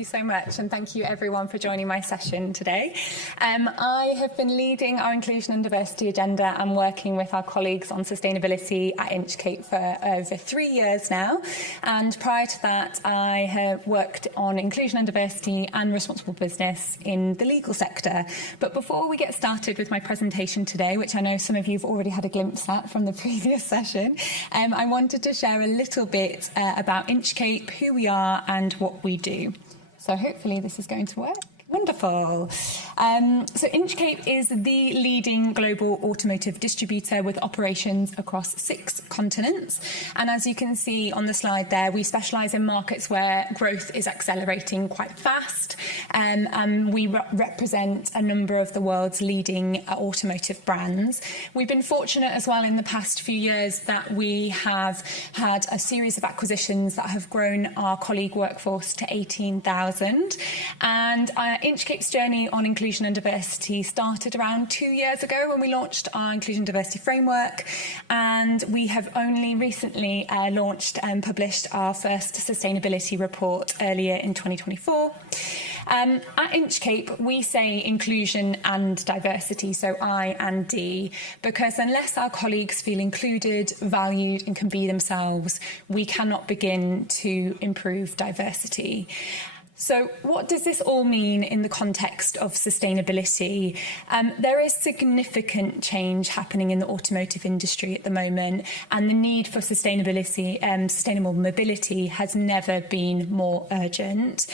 you so much, and thank you everyone for joining my session today. I have been leading our inclusion and diversity agenda and working with our colleagues on sustainability at Inchcape for over 3 years now, and prior to that I have worked on inclusion and diversity and responsible business in the legal sector. But before we get started with my presentation today, which I know some of you have already had a glimpse at from the previous session, I wanted to share a little bit about Inchcape, who we are and what we do. So hopefully this is going to work. Wonderful. So Inchcape is the leading global automotive distributor with operations across 6 continents. And as you can see on the slide there, we specialise in markets where growth is accelerating quite fast. And we represent a number of the world's leading automotive brands. We've been fortunate as well in the past few years that we have had a series of acquisitions that have grown our colleague workforce to 18,000. And Inchcape's journey on inclusion and diversity started around 2 years ago when we launched our inclusion and diversity framework, and we have only recently launched and published our first sustainability report earlier in 2024. At Inchcape, we say inclusion and diversity, so I and D, because unless our colleagues feel included, valued and can be themselves, we cannot begin to improve diversity. So what does this all mean in the context of sustainability? There is significant change happening in the automotive industry at the moment, and the need for sustainability and sustainable mobility has never been more urgent.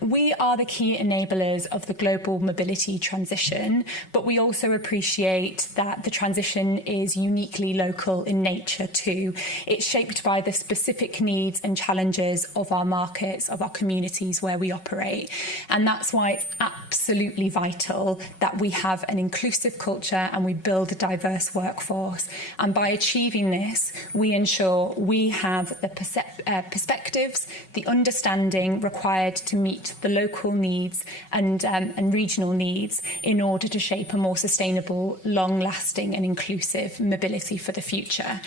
We are the key enablers of the global mobility transition, but we also appreciate that the transition is uniquely local in nature too. It's shaped by the specific needs and challenges of our markets, of our communities where we operate, and that's why it's absolutely vital that we have an inclusive culture and we build a diverse workforce. And by achieving this, we ensure we have the perspectives, the understanding required to meet the local needs and regional needs in order to shape a more sustainable, long-lasting and inclusive mobility for the future.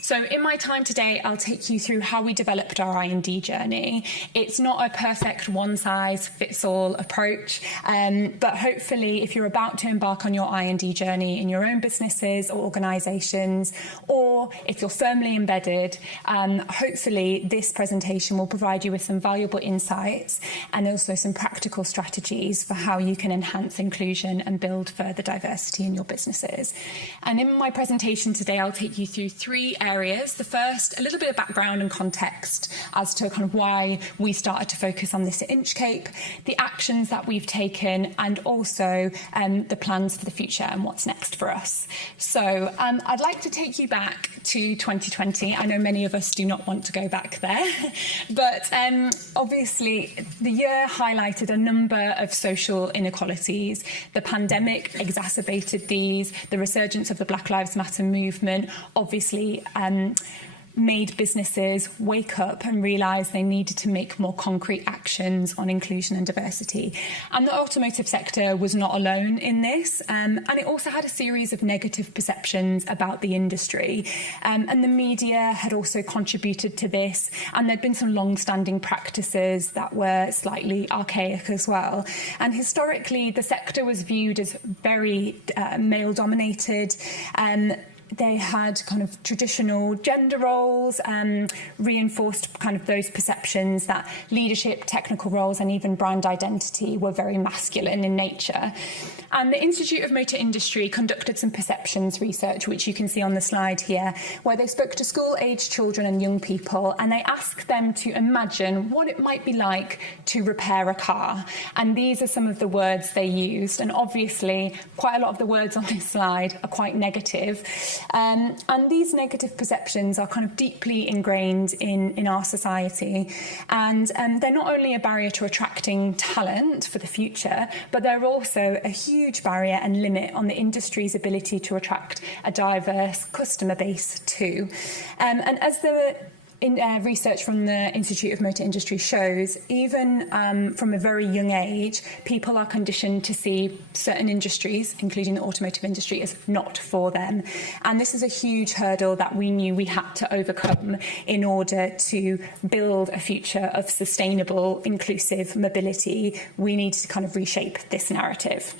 So in my time today, I'll take you through how we developed our I&D journey. It's not a perfect one-size-fits-all approach, but hopefully if you're about to embark on your I&D journey in your own businesses or organisations, or if you're firmly embedded, hopefully this presentation will provide you with some valuable insights and also some practical strategies for how you can enhance inclusion and build further diversity in your businesses. And in my presentation today, I'll take you through 3 areas. The first, a little bit of background and context as to kind of why we started to focus on this at Inchcape, the actions that we've taken, and also the plans for the future and what's next for us. So I'd like to take you back to 2020. I know many of us do not want to go back there, but obviously the year highlighted a number of social inequalities. The pandemic exacerbated these. The resurgence of the Black Lives Matter movement obviously made businesses wake up and realise they needed to make more concrete actions on inclusion and diversity. And the automotive sector was not alone in this, and it also had a series of negative perceptions about the industry. And the media had also contributed to this, and there'd been some long-standing practices that were slightly archaic as well. And historically, the sector was viewed as very male-dominated. They had kind of traditional gender roles, reinforced kind of those perceptions that leadership, technical roles and even brand identity were very masculine in nature. And the Institute of Motor Industry conducted some perceptions research, which you can see on the slide here, where they spoke to school-aged children and young people, and they asked them to imagine what it might be like to repair a car. And these are some of the words they used. And obviously, quite a lot of the words on this slide are quite negative. And these negative perceptions are kind of deeply ingrained in our society. And they're not only a barrier to attracting talent for the future, but they're also a huge barrier and limit on the industry's ability to attract a diverse customer base too. And as the research from the Institute of Motor Industry shows even from a very young age, people are conditioned to see certain industries, including the automotive industry, as not for them. And this is a huge hurdle that we knew we had to overcome in order to build a future of sustainable, inclusive mobility. We need to kind of reshape this narrative.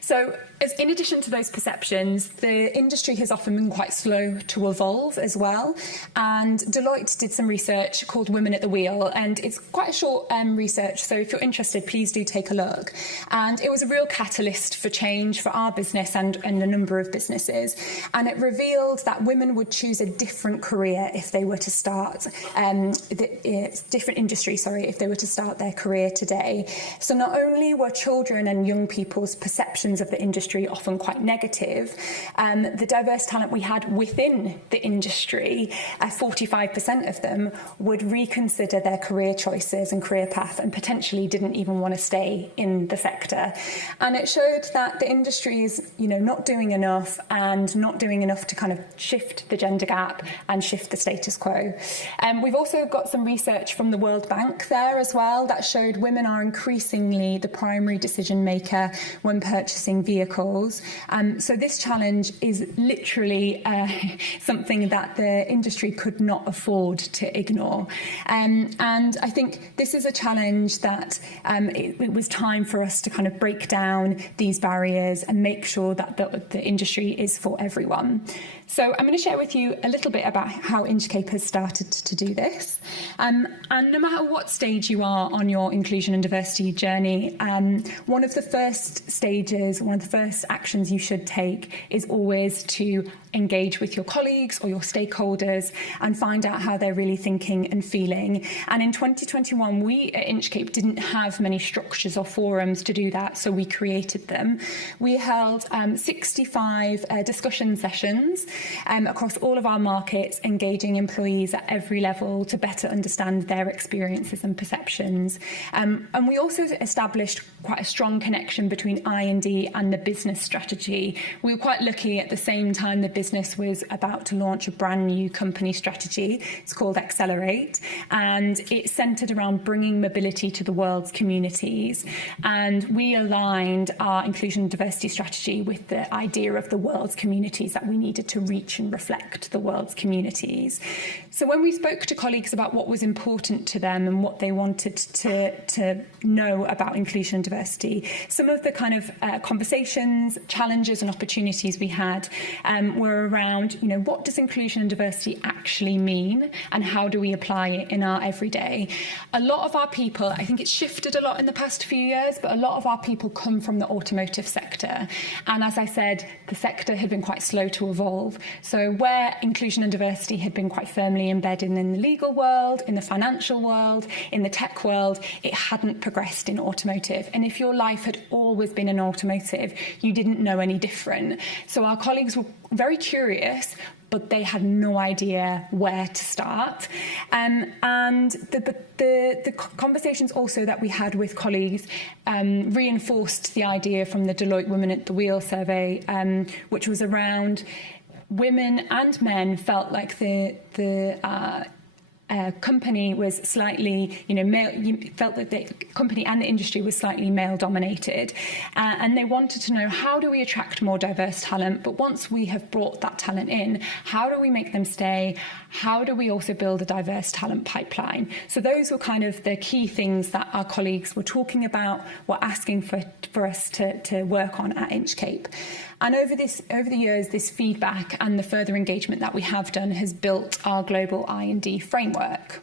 So, in addition to those perceptions, the industry has often been quite slow to evolve as well. And Deloitte did some research called Women at the Wheel, and it's quite a short research, so if you're interested, please do take a look. And it was a real catalyst for change for our business and a number of businesses. And it revealed that women would choose a different career if they were to start, different industry, if they were to start their career today. So not only were children and young people's perceptions of the industry often quite negative, the diverse talent we had within the industry, 45% of them would reconsider their career choices and career path and potentially didn't even want to stay in the sector. And it showed that the industry is, not doing enough to kind of shift the gender gap and shift the status quo. We've also got some research from the World Bank there as well that showed women are increasingly the primary decision maker when purchasing vehicles. So this challenge is literally something that the industry could not afford to ignore. And I think this is a challenge that it was time for us to kind of break down these barriers and make sure that the industry is for everyone. So I'm going to share with you a little bit about how Inchcape has started to do this. And no matter what stage you are on your inclusion and diversity journey, one of the first stages, one of the first actions you should take is always to engage with your colleagues or your stakeholders and find out how they're really thinking and feeling. And in 2021, we at Inchcape didn't have many structures or forums to do that, so we created them. We held 65 discussion sessions across all of our markets, engaging employees at every level to better understand their experiences and perceptions. And we also established quite a strong connection between I&D and the business strategy. We were quite lucky at the same time the business was about to launch a brand new company strategy. It's called Accelerate, and it's centred around bringing mobility to the world's communities. And we aligned our inclusion and diversity strategy with the idea of the world's communities, that we needed to reach and reflect the world's communities. So when we spoke to colleagues about what was important to them and what they wanted to know about inclusion and diversity, some of the kind of conversations, challenges and opportunities we had were around, what does inclusion and diversity actually mean and how do we apply it in our everyday? A lot of our people, I think it's shifted a lot in the past few years, but a lot of our people come from the automotive sector. And as I said, the sector had been quite slow to evolve. So where inclusion and diversity had been quite firmly embedded in the legal world, in the financial world, in the tech world, it hadn't progressed in automotive. And if your life had always been in automotive, you didn't know any different. So our colleagues were very curious, but they had no idea where to start. And the conversations also that we had with colleagues reinforced the idea from the Deloitte Women at the Wheel survey, which was around women and men felt like the company was slightly, male, you felt that the company and the industry was slightly male-dominated. And they wanted to know, how do we attract more diverse talent? But once we have brought that talent in, how do we make them stay? How do we also build a diverse talent pipeline? So those were kind of the key things that our colleagues were talking about, were asking for us to work on at Inchcape. And over the years, this feedback and the further engagement that we have done has built our global I&D framework,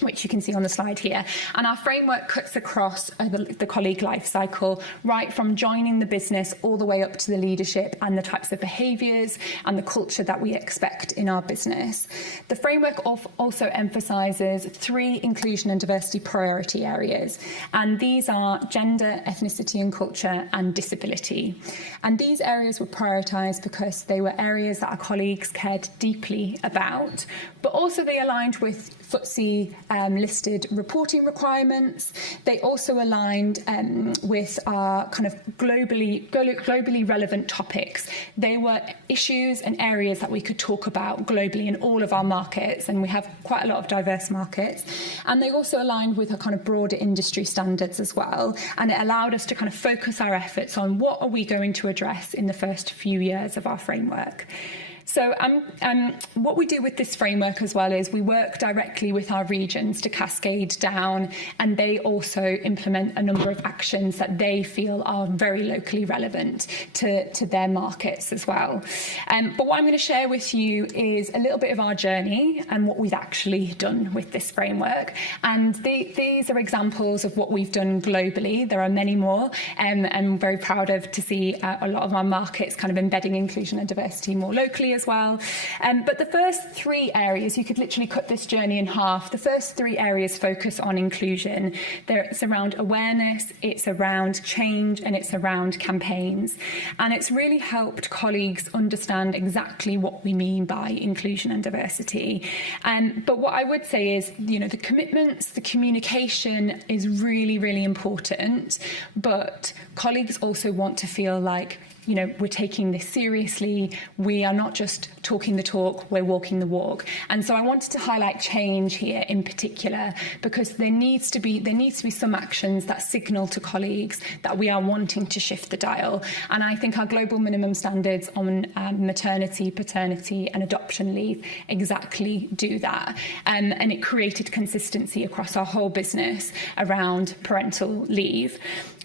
which you can see on the slide here. And our framework cuts across the colleague life cycle, right from joining the business all the way up to the leadership and the types of behaviours and the culture that we expect in our business. The framework also emphasises 3 inclusion and diversity priority areas. And these are gender, ethnicity and culture, and disability. And these areas were prioritised because they were areas that our colleagues cared deeply about, but also they aligned with FTSE listed reporting requirements. They also aligned with our kind of globally relevant topics. They were issues and areas that we could talk about globally in all of our markets, and we have quite a lot of diverse markets. And they also aligned with a kind of broader industry standards as well, and it allowed us to kind of focus our efforts on what are we going to address in the first few years of our framework. So what we do with this framework as well is we work directly with our regions to cascade down, and they also implement a number of actions that they feel are very locally relevant to their markets as well. But what I'm going to share with you is a little bit of our journey and what we've actually done with this framework. And these are examples of what we've done globally. There are many more, and I'm very proud to see a lot of our markets kind of embedding inclusion and diversity more locally as well. But the first three areas, you could literally cut this journey in half. The first three areas focus on inclusion. It's around awareness, it's around change, and it's around campaigns. And it's really helped colleagues understand exactly what we mean by inclusion and diversity. But what I would say is, the commitments, the communication is really, really important. But colleagues also want to feel like, we're taking this seriously. We are not just talking the talk, we're walking the walk. And so I wanted to highlight change here in particular, because there needs to be some actions that signal to colleagues that we are wanting to shift the dial. And I think our global minimum standards on maternity, paternity and adoption leave exactly do that. And it created consistency across our whole business around parental leave.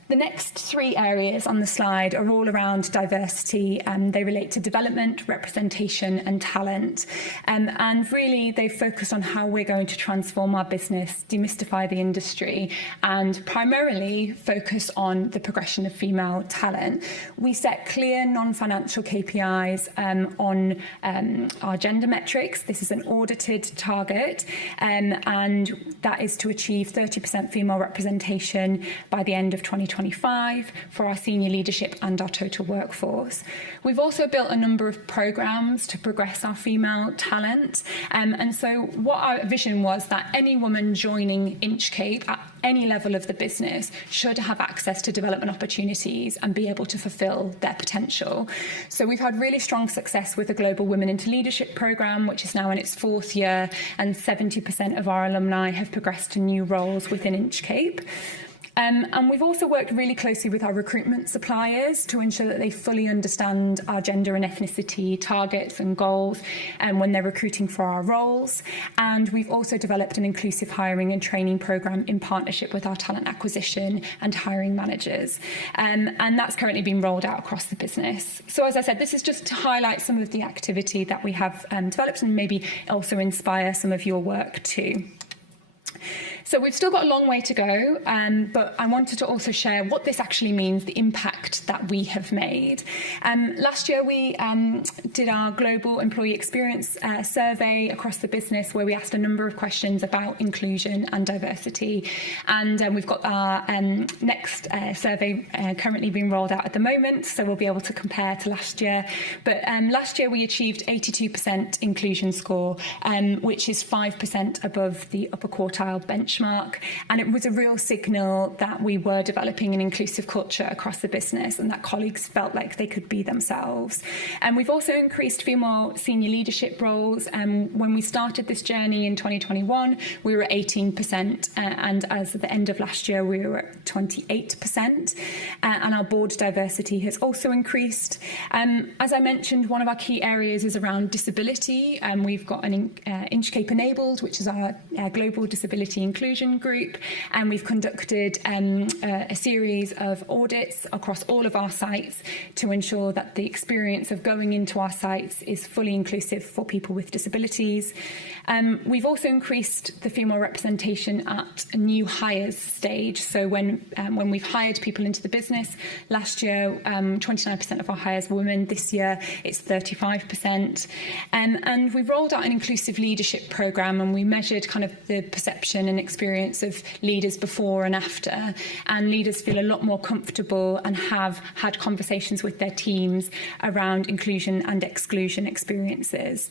The next three areas on the slide are all around diversity, and they relate to development, representation and talent. And really they focus on how we're going to transform our business, demystify the industry, and primarily focus on the progression of female talent. We set clear non-financial KPIs on our gender metrics. This is an audited target, and that is to achieve 30% female representation by the end of 2025 for our senior leadership and our total workforce. We've also built a number of programs to progress our female talent. And so what our vision was that any woman joining Inchcape at any level of the business should have access to development opportunities and be able to fulfill their potential. So we've had really strong success with the Global Women into Leadership programme, which is now in its fourth year, and 70% of our alumni have progressed to new roles within Inchcape. And we've also worked really closely with our recruitment suppliers to ensure that they fully understand our gender and ethnicity targets and goals when they're recruiting for our roles. And we've also developed an inclusive hiring and training programme in partnership with our talent acquisition and hiring managers. And that's currently being rolled out across the business. So as I said, this is just to highlight some of the activity that we have developed and maybe also inspire some of your work too. So we've still got a long way to go, but I wanted to also share what this actually means, the impact that we have made. Last year we did our global employee experience survey across the business, where we asked a number of questions about inclusion and diversity. And we've got our next survey currently being rolled out at the moment, so we'll be able to compare to last year. But last year we achieved 82% inclusion score, which is 5% above the upper quartile benchmark. And it was a real signal that we were developing an inclusive culture across the business and that colleagues felt like they could be themselves. And we've also increased female senior leadership roles. When we started this journey in 2021, we were at 18%, and as at the end of last year, we were at 28%. And our board diversity has also increased. As I mentioned, one of our key areas is around disability. We've got an Inchcape Enabled, which is our global disability inclusion group, and we've conducted a series of audits across all of our sites to ensure that the experience of going into our sites is fully inclusive for people with disabilities. We've also increased the female representation at a new hires stage. So when we've hired people into the business, last year 29% of our hires were women. This year it's 35%. And we've rolled out an inclusive leadership programme, and we measured kind of the perception and experience of leaders before and after, and leaders feel a lot more comfortable and have had conversations with their teams around inclusion and exclusion experiences.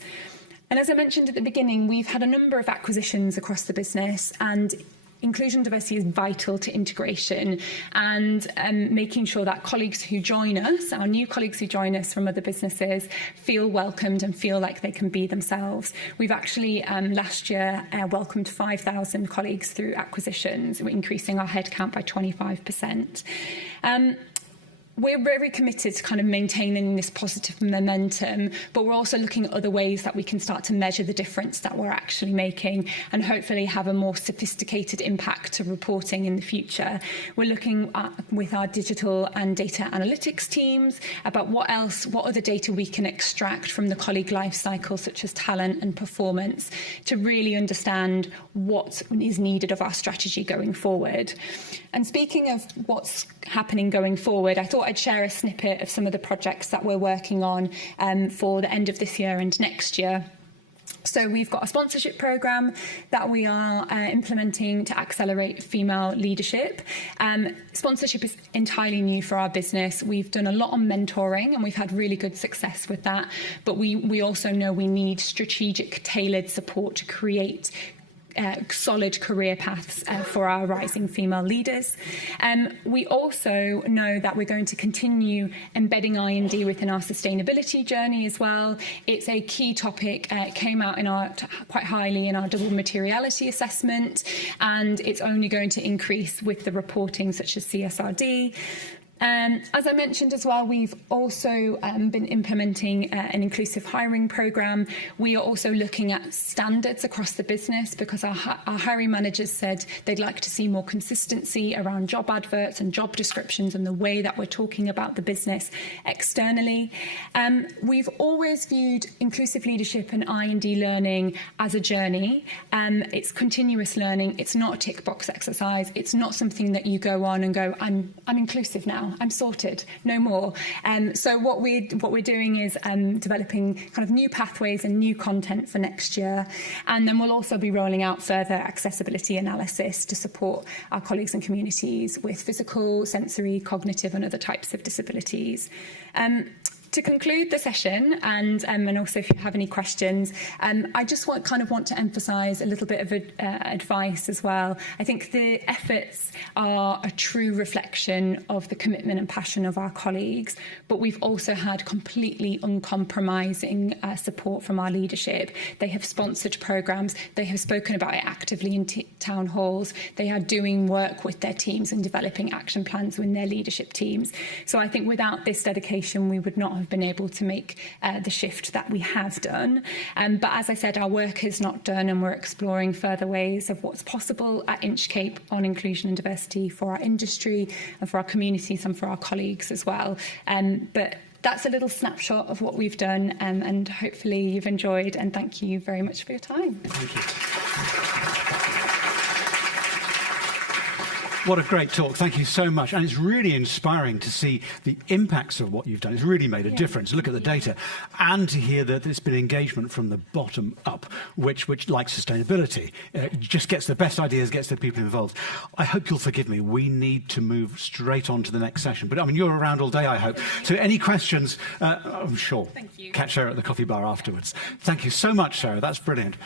And as I mentioned at the beginning, we've had a number of acquisitions across the business, and inclusion and diversity is vital to integration and making sure that colleagues who join us, our new colleagues who join us from other businesses, feel welcomed and feel like they can be themselves. We've actually last year welcomed 5,000 colleagues through acquisitions. We're increasing our headcount by 25%. We're very committed to kind of maintaining this positive momentum, but we're also looking at other ways that we can start to measure the difference that we're actually making and hopefully have a more sophisticated impact to reporting in the future. We're looking at, with our digital and data analytics teams, about what other data we can extract from the colleague life cycle, such as talent and performance, to really understand what is needed of our strategy going forward. And speaking of what's happening going forward, I thought I'd share a snippet of some of the projects that we're working on for the end of this year and next year. So we've got a sponsorship programme that we are implementing to accelerate female leadership. Sponsorship is entirely new for our business. We've done a lot on mentoring and we've had really good success with that. But we also know we need strategic, tailored support to create solid career paths for our rising female leaders. We also know that we're going to continue embedding I&D within our sustainability journey as well. It's a key topic. It came out in quite highly in our double materiality assessment, and it's only going to increase with the reporting such as CSRD. As I mentioned as well, we've also been implementing an inclusive hiring programme. We are also looking at standards across the business because our hiring managers said they'd like to see more consistency around job adverts and job descriptions and the way that we're talking about the business externally. We've always viewed inclusive leadership and I&D learning as a journey. It's continuous learning. It's not a tick box exercise. It's not something that you go on and go, I'm inclusive now. I'm sorted, no more. So what we're doing is developing kind of new pathways and new content for next year. And then we'll also be rolling out further accessibility analysis to support our colleagues and communities with physical, sensory, cognitive and other types of disabilities. To conclude the session, and also if you have any questions, I just want to emphasise a little bit of advice as well. I think the efforts are a true reflection of the commitment and passion of our colleagues, but we've also had completely uncompromising support from our leadership. They have sponsored programmes, they have spoken about it actively in town halls, they are doing work with their teams and developing action plans with their leadership teams. So I think without this dedication, we would not have been able to make the shift that we have done. But as I said, our work is not done and we're exploring further ways of what's possible at Inchcape on inclusion and diversity for our industry and for our communities and for our colleagues as well. But that's a little snapshot of what we've done, and hopefully you've enjoyed, and thank you very much for your time. Thank you. What a great talk. Thank you so much. And it's really inspiring to see the impacts of what you've done. It's really made a difference. Look at the data and to hear that there's been engagement from the bottom up, which like sustainability, just gets the best ideas, gets the people involved. I hope you'll forgive me. We need to move straight on to the next session. But I mean, you're around all day, I hope. So any questions, I'm sure. Thank you. Catch Sarah at the coffee bar afterwards. Thank you so much, Sarah. That's brilliant.